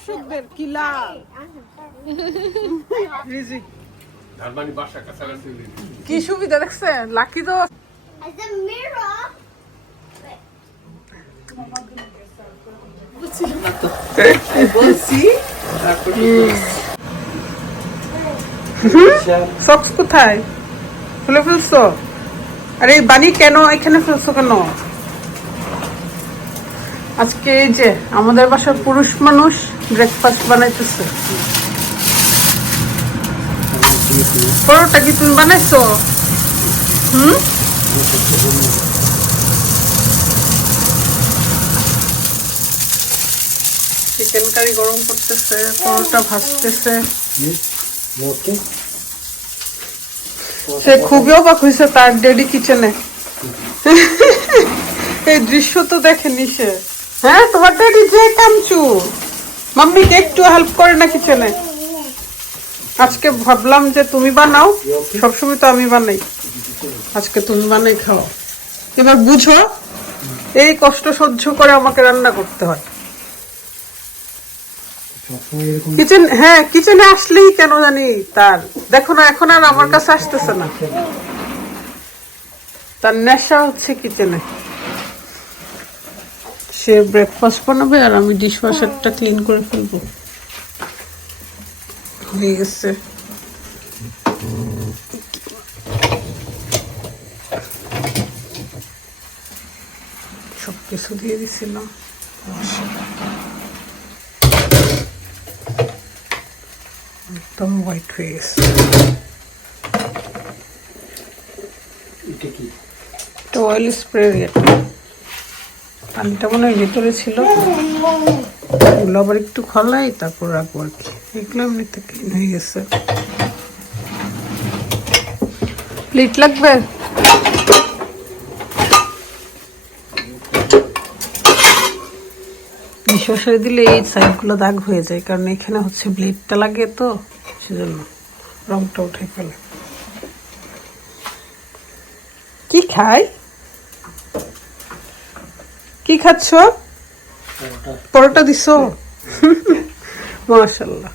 দর্শকদের কিলা কি সুবিধা দেখছে লাকি তো সক্স কোথায় খুলে ফেলছো? আরে বানি কেন এখানে ফেলছো কেন? আজকে এই যে আমাদের বাসার পুরুষ মানুষ ব্রেকফাস্ট বানাইতেছে। পরোটা কি তুমি বানাইছো? চিকেন কারি গরম করতেছে, পরোটা ভাজতেছে। সে খুবই অবাক হয়েছে তার ডেডি কিচেনে। এই দৃশ্য তো দেখেনি সে। হ্যাঁ তোমার ডেডি যে কামচু, মাম্মিকে একটু হেল্প করে না কিচেনে। আজকে ভাবলাম যে তুমি বানাও, সবসময় তো আমি বানাই, আজকে তুমি বানাই খাও। এবার বুঝো এই কষ্ট সহ্য করে আমাকে রান্না করতে হয়। কিচেন, হ্যাঁ কিচেনে আসলেই কেন জানি তার, দেখো না এখন আর আমার কাছে আসতেছে না, তার নেশা হচ্ছে কিচেনে। সে ব্রেকফাস্ট বানাবে আর আমি ডিশ ওয়াশারটা ক্লিন করে ফেলবো। হয়ে গেছে। সবকিছু দিয়ে দিছিলাম। একদম হোয়াইট হয়ে গেছে। এটা অয়েল স্প্রে দিয়ে, পানিটা মনে হয় ভেতরে ছিল, ওগুলো আবার একটু খলাই তারপর রাখবো আর কি। এগুলো এমনিতে ক্লিন হয়ে গেছে। প্লেট লাগবে? ডিশওয়াশারে দিলে এই সাইডগুলো দাগ হয়ে যায়, কারণ এখানে হচ্ছে ব্লেডটা লাগে তো, সেজন্য রংটা উঠে ফেলে। কি খাই? কি খাচ্ছ? পরোটা দিছো? মাশাআল্লাহ।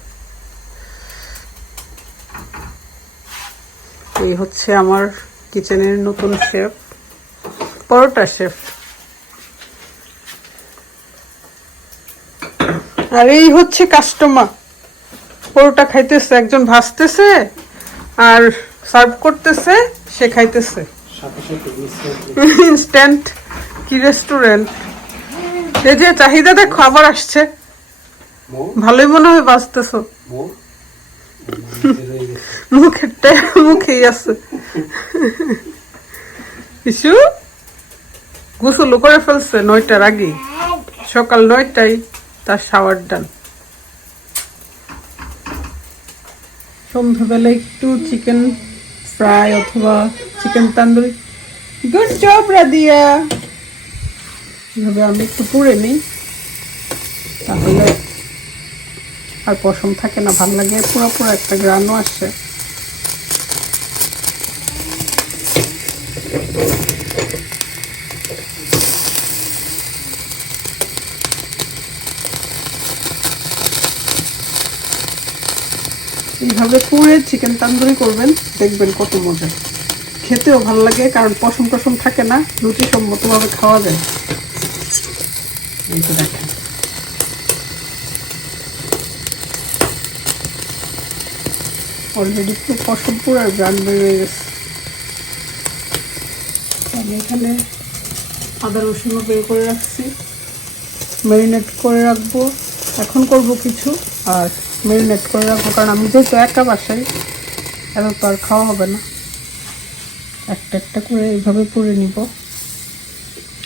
এই হচ্ছে আমার কিচেনের নতুন শেফ, পরোটা শেফ। আর এই হচ্ছে কাস্টমার, পরোটা খাইতেছে, একজন ভাজতেছে আর সার্ভ করতেছে, সে খাইতেছে। ইনস্ট্যান্ট কি রেস্টুরেন্ট। এই যে চাহিদা দেখো আবার আসছে, ভালোই মনে হয় বাঁচতেছো। মুখেই আছে। কিছু গোসল করে ফেলছে 9টার আগেই, সকাল 9টায় তার শাওয়ার ডান। সন্ধ্যাবেলা একটু চিকেন ফ্রাই অথবা chicken tandoori. Good job Radia. এভাবে আমি একটু পুড়ে নিই, তাহলে আর পশম থাকে না, ভাল লাগে, পুরো পুরো একটা গ্রানও আসে। এইভাবে পুড়ে চিকেন তান্দুরি করবেন, দেখবেন কত মজা, খেতেও ভালো লাগে, কারণ পশম টশম থাকে না, রুচি সম্মতভাবে খাওয়া যায়। এই তো দেখেন অলরেডি পুরো পশম পুরো আর ব্রান্ড বের হয়ে গেছে। আমি এখানে আদা রসুনও বের করে রাখছি, ম্যারিনেট করে রাখবো। এখন করব কিছু আর ম্যারিনেট করে রাখবো, কারণ আমি যেহেতু একা বাসায়, এত তো আর খাওয়া হবে না। একটা একটা করে এইভাবে পুড়ে নিব।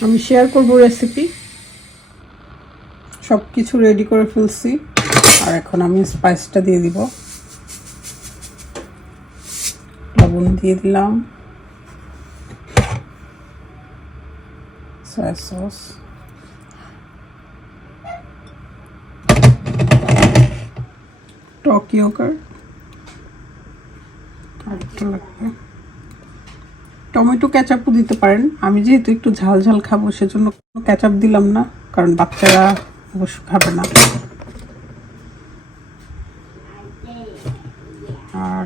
আমি শেয়ার করব রেসিপি। সব কিছু রেডি করে ফেলছি, আর এখন আমি স্পাইসটা দিয়ে দিব। লবণ দিয়ে দিলাম, সয়া সস, টক ইয়োগার্ট, আরেকটা লাগবে টমেটো কেচাপও দিতে পারেন। আমি যেহেতু একটু ঝাল ঝাল খাবো সেজন্য কোনো কেচাপ দিলাম না, কারণ বাচ্চারা অবশ্য খাবে না। আর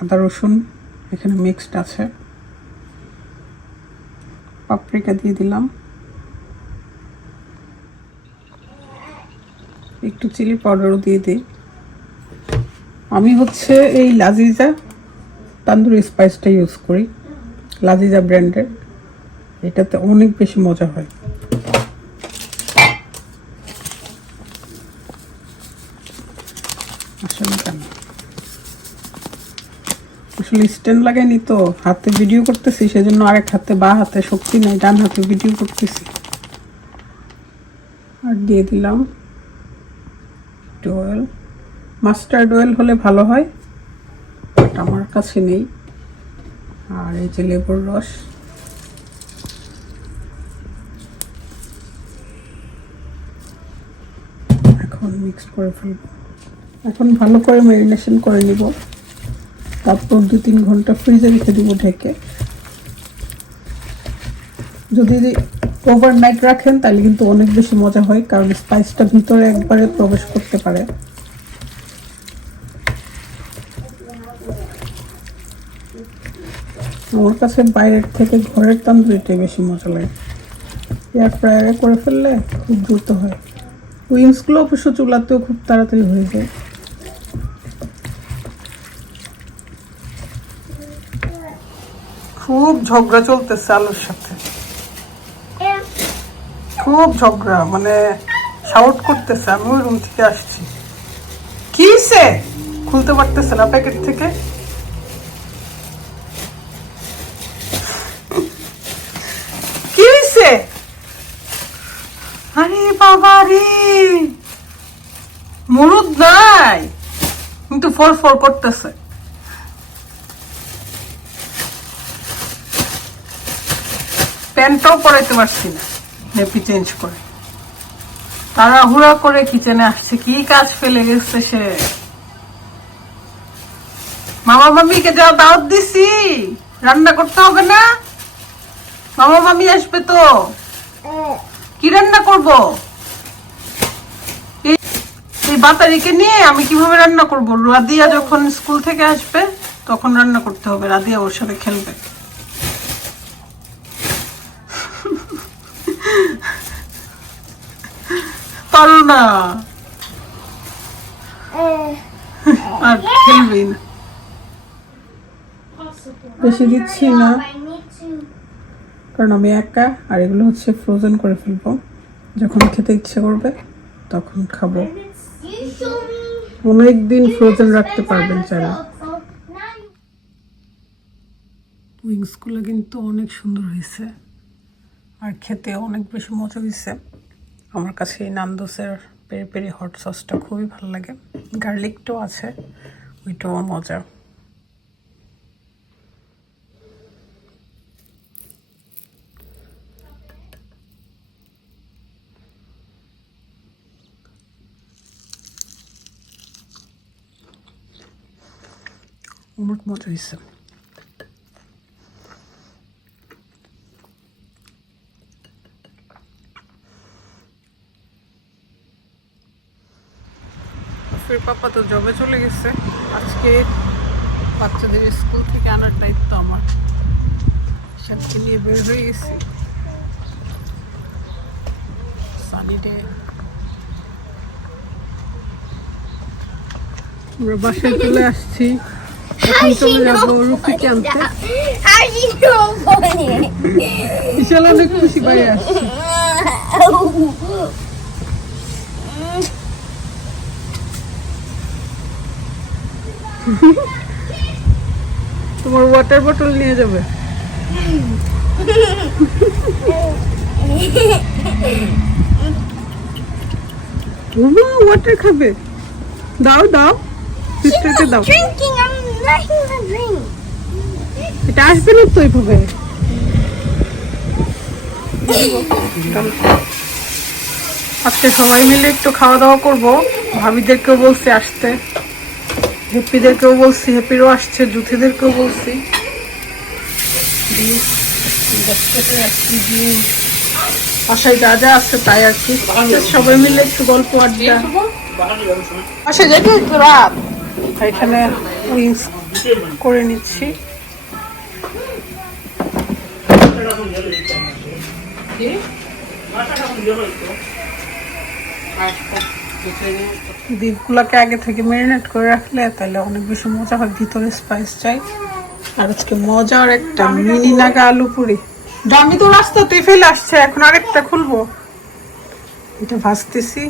আদা রসুন এখানে মিক্সড আছে, পাপরিকা দিয়ে দিলাম, একটু চিলি পাউডারও দিয়ে দিই। আমি হচ্ছে এই লাজিজা তান্দুরি স্পাইসটা ইউজ করি, লাজিজা ব্র্যান্ডের, এটাতে অনেক বেশি মজা হয়। আসলে স্ট্যান্ড লাগাইনি তো, হাতে ভিডিও করতেছি, সেজন্য আরেক হাতে বা হাতে শক্তি নাই, ডান হাতে ভিডিও করতেছি। আর দিয়ে দিলাম অয়েল, মাস্টার্ড অয়েল হলে ভালো হয়, বাট আমার কাছে নেই। আর এই যে লেবুর রস, এখন মিক্স করে ফেলবো। এখন ভালো করে ম্যারিনেশন করে নিব, তারপর 2-3 ঘন্টা ফ্রিজে রেখে দিব ঢেকে। যদি ওভারনাইট রাখেন তাহলে কিন্তু অনেক বেশি মজা হয়, কারণ স্পাইসটা ভিতরে একবারে প্রবেশ করতে পারে। আমার কাছে বাইরের থেকে ঘরের তান্দুরিটাই বেশি মজা লাগে, এয়ার ফ্রায়ারে করে ফেললে খুব দ্রুত হয়। উইংসগুলো অবশ্য চুলাতেও খুব তাড়াতাড়ি হয়ে যায়। খুব ঝগড়া চলতেছে আলুর সাথে, খুব ঝগড়া, মানে শাউট করতেছে। আমি ওই রুম থেকে আসছি, কি হইছে? খুলতে পারতেছে না প্যাকেট থেকে। কি হইছে? আরে বাবা রে, মরুদ নাই কিন্তু ফর ফর করতেছে। প্যান্টটাও পরাইতে পারছি না, নেপি চেঞ্জ করে তাড়াহুড়া করে কিচেনে আসছে। কি কাজ ফেলে গেছে সে। মামা মামিকে যা দাওয়াত দিছি, রান্না করতে হবে না? মামা মামি আসবে তো, কি রান্না করব? এই বাতারিকে নিয়ে আমি কিভাবে রান্না করব? রাদিয়া যখন স্কুল থেকে আসবে তখন রান্না করতে হবে, রাদিয়া ওর সাথে খেলবে। পারো না, আর খেলবেই না। বেশি দিচ্ছি না, কারণ আমি একা, আর এগুলো হচ্ছে ফ্রোজেন করে ফেলবো, যখন খেতে ইচ্ছে করবে তখন খাবো। অনেকদিন ফ্রোজেন রাখতে পারবেন চাইলে। উইংসগুলো কিন্তু অনেক সুন্দর হয়েছে, আর খেতে অনেক বেশি মজা হয়েছে। আমার কাছে এই নান্দোসের পেরি পেরি হট সসটা খুবই ভালো লাগে, গার্লিকটাও আছে, ওইটাও মজা। অনেক মজা হয়েছে। পাপা তো জবে চলে গেছে, আজকে বাচ্চাদের স্কুল থেকে আনার দায়িত্ব আমার। সবকে নিয়ে বের হয়ে গেছি, সানি ডে। আমরা বাসায় চলে আসছি, এখন চলে যাবো রুফিকে আনতে। বিশাল অনেক খুশি পাই আসছি। তোমার ওয়াটার বোতল নিয়ে যাবে? ওয়াটার খাবে? দাও দাও, সিস্টারকে দাও। এটা আসবে না তো এইভাবে। আজকে সবাই মিলে একটু খাওয়া দাওয়া করবো, ভাবিদেরকেও বলছি আসতে, হ্যাপিদেরকেও বলছি, হ্যাপিরও আসছে, জুথিদেরকেও বলছি। বাসায় যা যা আছে তাই আর কি, সবাই মিলে একটু গল্প আড্ডা। বাসায় যেতে একটু রাত এখানে উইংস করে নিচ্ছি। বিফগুলোকে আগে থেকে ম্যারিনেট করে রাখলে তাহলে অনেক বেশি মজা হয়, ভিতরে স্পাইস চাই। আর আজকে মজার একটা মিনি নাগা আলু পুরি। আমি তো রাস্তাতেই ফেলে আসছে, এখন আরেকটা খুলবো। এটা ভাজতেছি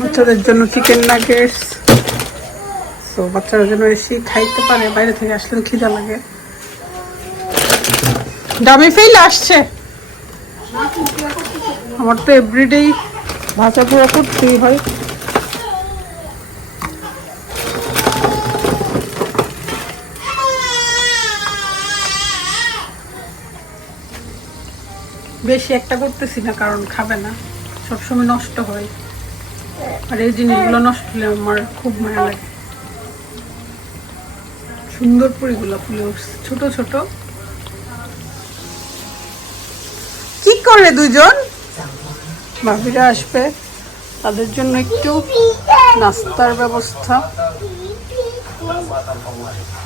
বাচ্চাদের জন্য চিকেন নাগেটস। তো বাচ্চারা যেন এসে খাইতে পারে, বাইরে থেকে আসলে খিদা লাগে। দামি ফেলে আসছে, আমার তো এভরিডেই ভাজা পোড়া করতেই হয়। বেশি একটা করতেছি না কারণ খাবে না, সবসময় নষ্ট হয়। আর এই জিনিসগুলো নষ্ট হলে আমার খুব মায়া লাগে। সুন্দর পুরিগুলো ফুলে উঠছে ছোট ছোট। কি করে দুজন ভাবিরা আসবে, তাদের জন্য একটু নাস্তার ব্যবস্থা।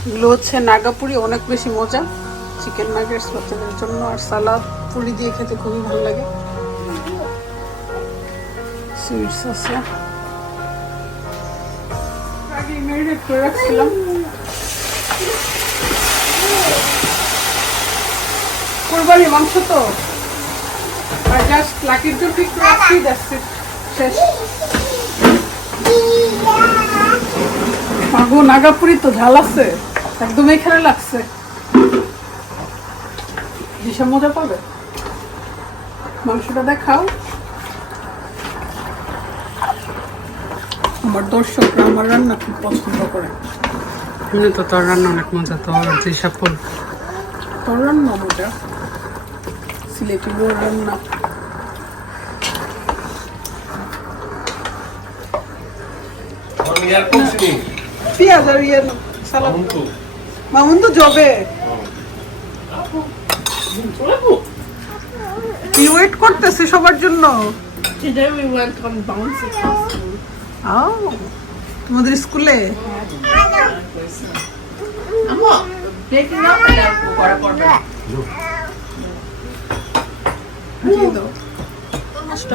এগুলো হচ্ছে নাগা পুরি, অনেক বেশি মজা। চিকেন নাগেটস বাচ্চাদের জন্য, আর সালাদ পুরি দিয়ে খেতে খুবই ভালো লাগে। সুইটস আছে, আগে ম্যারিনেট করে রাখছিলাম। কোরবানির মাংস তো, আর জাস্ট লাকির জন্য একটু রাখছি, দ্যাটস ইট, শেষ। মাগো নাগাপুরি তো ঝাল আছে, একদম এখানে লাগছে। ভীষণ মজা পাবে। মাংসটা দেখাও। আমার দর্শকরা আমার রান্না খুব পছন্দ করে। তো তোর রান্না অনেক মজা, তোর যেসব তোর রান্না মজা, সিলেটি বোর রান্না। পেঁয়াজ আর ইয়ে সালাদ। মামুন তো যাবে, কি ওয়েট করতেছে সবার জন্য। Today we went on bouncy castle. তোমাদের স্কুলে I'm picking up and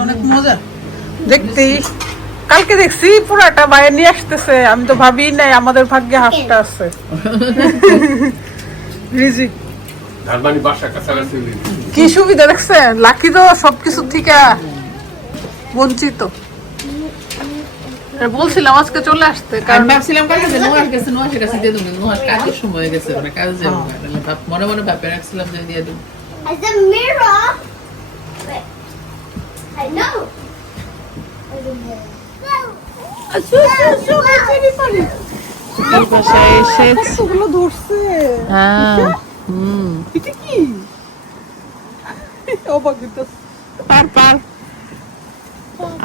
অনেক মজা দেখতে। কালকে দেখছি পুরাটা বাইরে নিয়ে আসতেছে, আমি তো ভাবি নাই আমাদের ভাগ্যে হাফটা আছে। রিজিক কি সুবিধা দেখছেন, লাকি তো সবকিছু থেকে বঞ্চিত। বলছিলাম আজকে চলে আসতে, কারণ ভাবছিলাম কালকে যে নোয়ার গেছে, নোয়ার কাছে দিয়ে দেবো, নোয়ার কাজের সময় গেছে, মানে কাজে যাবো, মনে মনে ভাবে রাখছিলাম যে দিয়ে দেবো। As a mirror. Wait. I know. As a mirror. কতগুলো ধরছে। এটা কি অবাক হইতাছে। পার পার,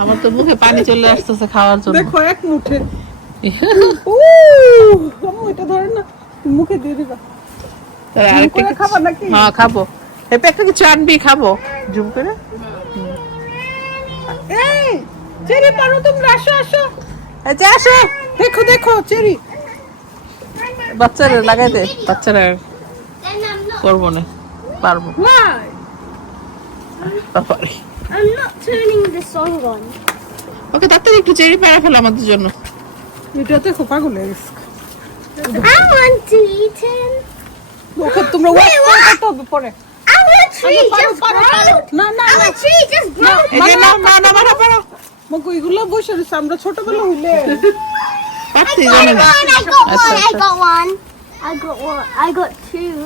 আমার তো মুখে পানি চলে আসতেছে খাওয়ার জন্য। দেখো এক মুঠে। এটা ধরে না, মুখে দিয়ে দিবা। আরেকটা খাবা নাকি? হ্যাঁ খাবো। এই প্যাকটা কিছু আনবি, খাবো জুম করে। এই চেরি পারো তোমরা, আসো আসো, এই যে আসো, দেখো দেখো চেরি। বাচ্চারা লাগাই দে, বাচ্চারা Then I'm not. করবো না, পারবো। Why? বাবারে, I'm not turning the song on. ওকে তাড়াতাড়ি একটু চেরি পাড়া ফেলো আমাদের জন্য। এটাতে খোপা গুলো গেছে। I want to eat him. ওকে তোমরা ওয়েট করতে হবে পরে। Our tree just growed. না না Our tree just growed. এই যে না না না মারা পারো, মগো এগুলো বসে রয়েছে, আমরা ছোটবেলা হইলে পারতে I জানি got না। one. I got আচ্ছা, one. I আচ্ছা। got one. I got one. I got two.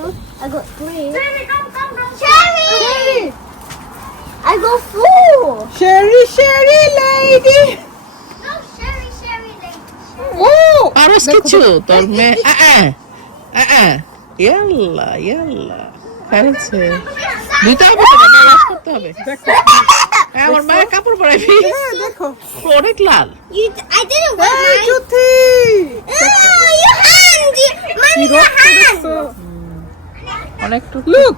I got three. Cherry. I got four. Sherry Sherry lady. No, Sherry, lady. ও আরো কিছু তোর মেয়ে ইয়াল্লা ইয়াল্লা পারছে। দুইটা হবে তো, ব্যাস করতে হবে। দেখো আমার মায়ের কাপড় পরাইবি, দেখো অনেক লাল। I didn't wear এই mine. Juthi Oh, your hand. Mine কি is your রক্ত hand. দেখছো? অনেক look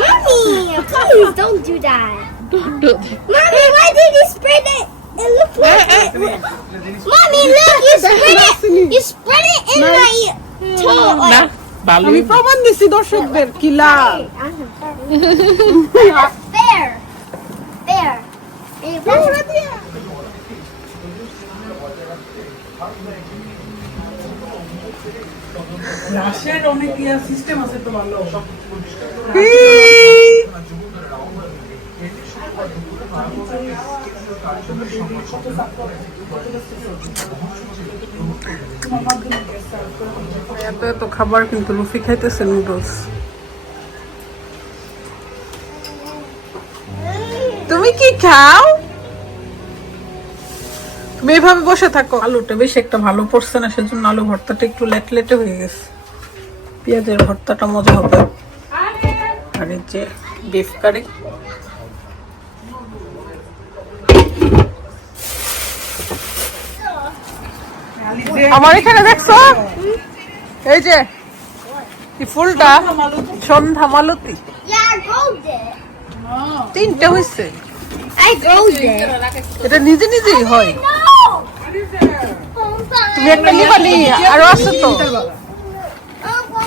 Mommy, please don't do that. don't do Mommy, why did you spread it? It looks like Mommy, look, you spread it in my toe. না ভালো আমি প্রমাণ দিছি দর্শকদের কি লাভ। There. There. রাশের অনেক সিস্টেম আছে তো ভালো। এত এত খাবার কিন্তু লুফি খাইতেছে নুডলস। তুমি কি খাও? তুমি এভাবে বসে থাকো। আলুটা বেশি একটা ভালো পড়ছে না, সেজন্য আলু ভর্তাটা একটু লেটলেটে হয়ে গেছে। পেঁয়াজের ভর্তাটা মজা হবে। আর এই যে বিফ কারি, আমার এখানে দেখছো এই যে এই ফুলটা সন্ধ্যা মালতী, Yeah, I growed it. তিনটা হয়েছে। I growed it. এটা নিজে নিজেই হয়। No! তুমি একটা নিবানি, আরো আছে তো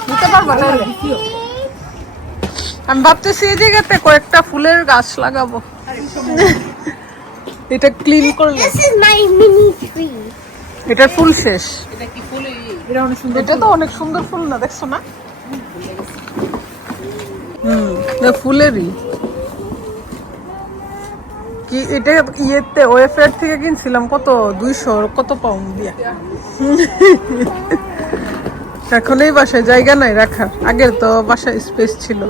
নিতে পারবা তাহলে। আমি ভাবতেছি এই জায়গাতে কয়েকটা ফুলের গাছ লাগাবো, এটা ক্লিন করলে। This is my mini tree. এটা ফুল শেষ। এটা কি ফুলে এটা তো অনেক সুন্দর ফুল না, দেখছো না? ফুলেরই কি এটা ইয়েতে ওয়েফেয়ার থেকে কিনছিলাম, কত 200 কত পাউন্ড দিয়া। এখন এই বাসায় জায়গা নাই রাখার, আগের তো বাসায় স্পেস ছিল।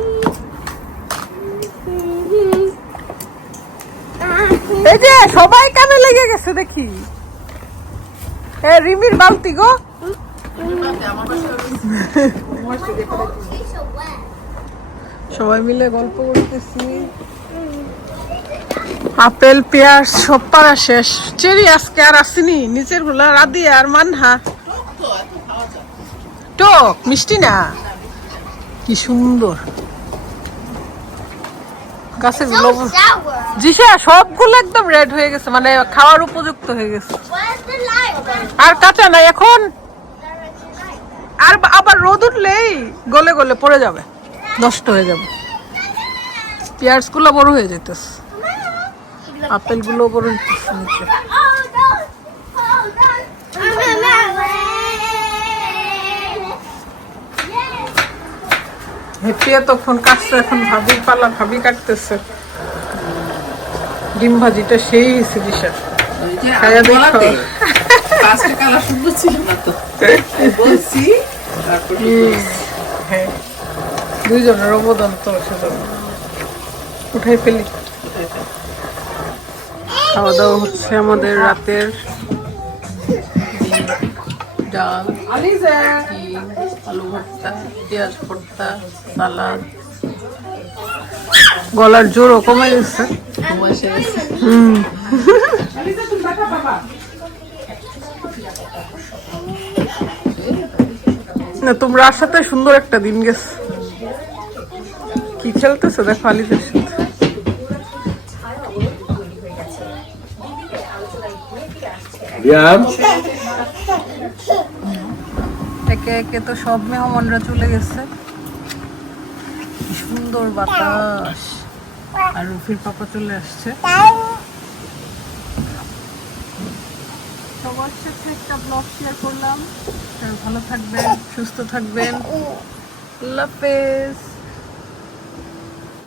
এই যে সবাই কামে লেগে গেছে দেখি। এ রিমির বালতি গো। সবাই মিলে গল্প করতেছি। আপেল পেঁয়াজ সব পাড়া শেষ। চেরি আজকে আর আসেনি, নিচের গুলা রাদিয়া আর মানহা। টক মিষ্টি না, কি সুন্দর গাছের গুলো। So sour. জিসা সবগুলো একদম রেড হয়ে গেছে, মানে খাওয়ার উপযুক্ত হয়ে গেছে। Where's the light? আর কাঁচা নাই এখন, আর আবার রোদ উঠলেই গলে গলে পড়ে যাবে, নষ্ট হয়ে যাবে। পেঁয়াজ গুলো বড় হয়ে যেতেছে, আপেল গুলো বড় হইতেছে নিচে। হেপিয়া তখন কাটছে, এখন ভাবির পালা, ভাবি কাটতেছে। ডিম ভাজিটা সেই হয়েছে দিশার, খাইয়া দেখো। পাঁচটা কালার সুন্দর ছিল না তো, বলছি তারপর হ্যাঁ, দুইজনের অবদান তো সেজন্য উঠাই ফেলি। খাওয়া দাওয়া হচ্ছে আমাদের রাতের। ডাল, ডিম, আলু ভর্তা, পেঁয়াজ ভর্তা, সালাদ। গলার জোরও কমে গেছে। না, তোমরা সাথে সুন্দর একটা দিন গেছে। কি খেলতেছে দেখো আলিদের সাথে। একে একে তো সব মেহমানরা চলে গেছে। কি সুন্দর বাতাস, আর রুফির পাপা চলে আসছে। সবার সাথে একটা ব্লগ শেয়ার করলাম। ভালো থাকবেন, সুস্থ থাকবেন। আল্লাহ হাফেজ।